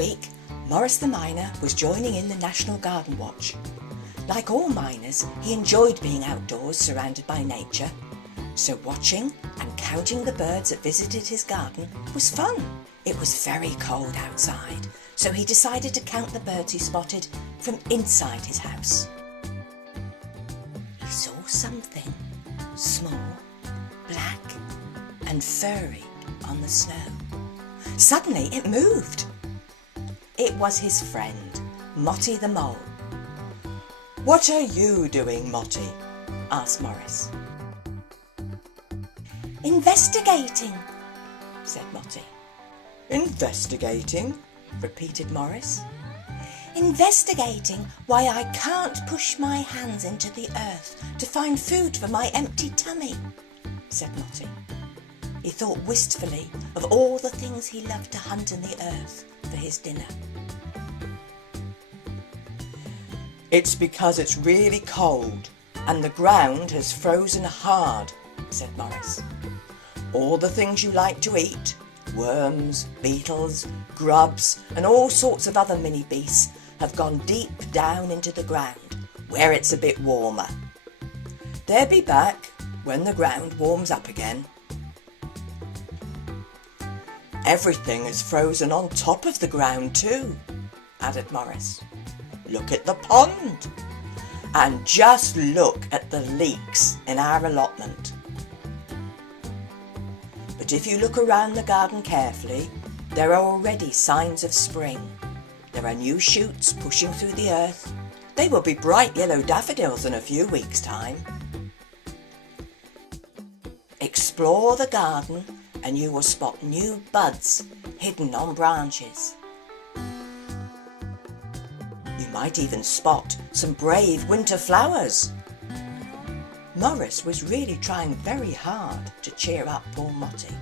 week, Maurice the miner was joining in the National Garden Watch. Like all miners, he enjoyed being outdoors surrounded by nature, so watching and counting the birds that visited his garden was fun. It was very cold outside, so he decided to count the birds he spotted from inside his house. He saw something small, black and furry on the snow. Suddenly it moved. It was his friend, Motty the mole. "What are you doing, Motty?" asked Maurice. "Investigating," said Motty. "Investigating?" repeated Maurice. "Investigating why I can't push my hands into the earth to find food for my empty tummy," said Motty. He thought wistfully of all the things he loved to hunt in the earth for his dinner. "It's because it's really cold and the ground has frozen hard," said Maurice. "All the things you like to eat, worms, beetles, grubs and all sorts of other mini beasts have gone deep down into the ground where it's a bit warmer. They'll be back when the ground warms up again." "Everything is frozen on top of the ground too," added Maurice. "Look at the pond, and just look at the leaks in our allotment. But if you look around the garden carefully, there are already signs of spring. There are new shoots pushing through the earth. They will be bright yellow daffodils in a few weeks' time. Explore the garden and you will spot new buds hidden on branches. You might even spot some brave winter flowers." Maurice was really trying very hard to cheer up poor Motty.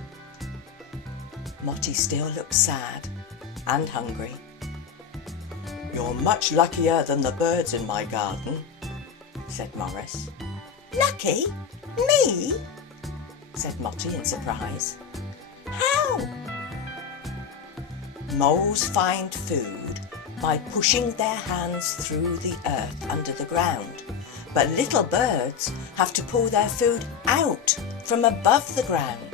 Motty still looked sad and hungry. "You're much luckier than the birds in my garden," said Maurice. "Lucky? Me?" said Motty in surprise. "How?" "Moles find food by pushing their hands through the earth under the ground, but little birds have to pull their food out from above the ground.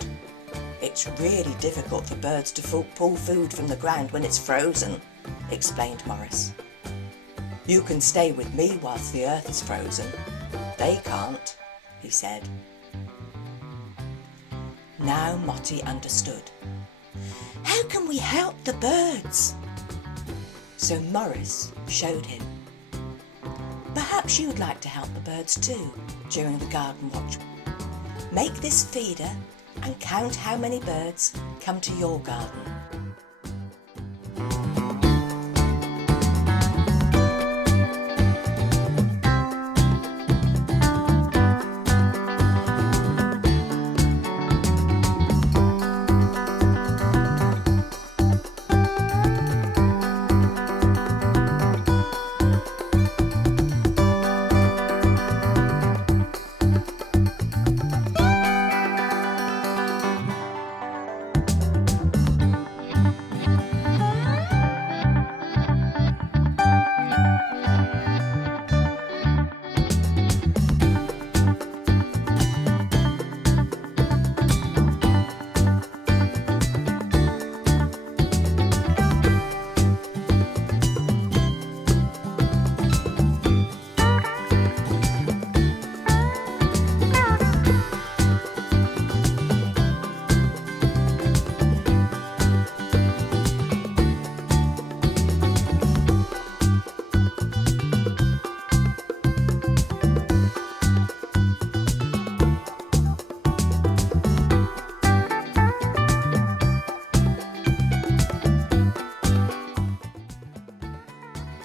It's really difficult for birds to pull food from the ground when it's frozen," explained Maurice. "You can stay with me whilst the earth is frozen. They can't," he said. Now Motty understood. "How can we help the birds?" So Maurice showed him. Perhaps you'd like to help the birds too during the garden watch. Make this feeder and count how many birds come to your garden.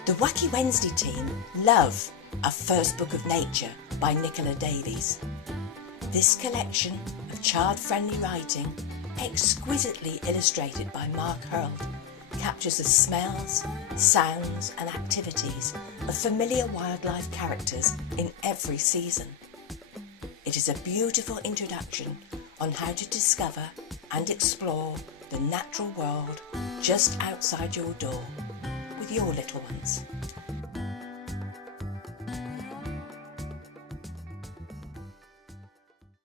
The Wacky Wednesday team love A First Book of Nature by Nicola Davies. This collection of child-friendly writing, exquisitely illustrated by Mark Hurld, captures the smells, sounds and activities of familiar wildlife characters in every season. It is a beautiful introduction on how to discover and explore the natural world just outside your door with your little ones.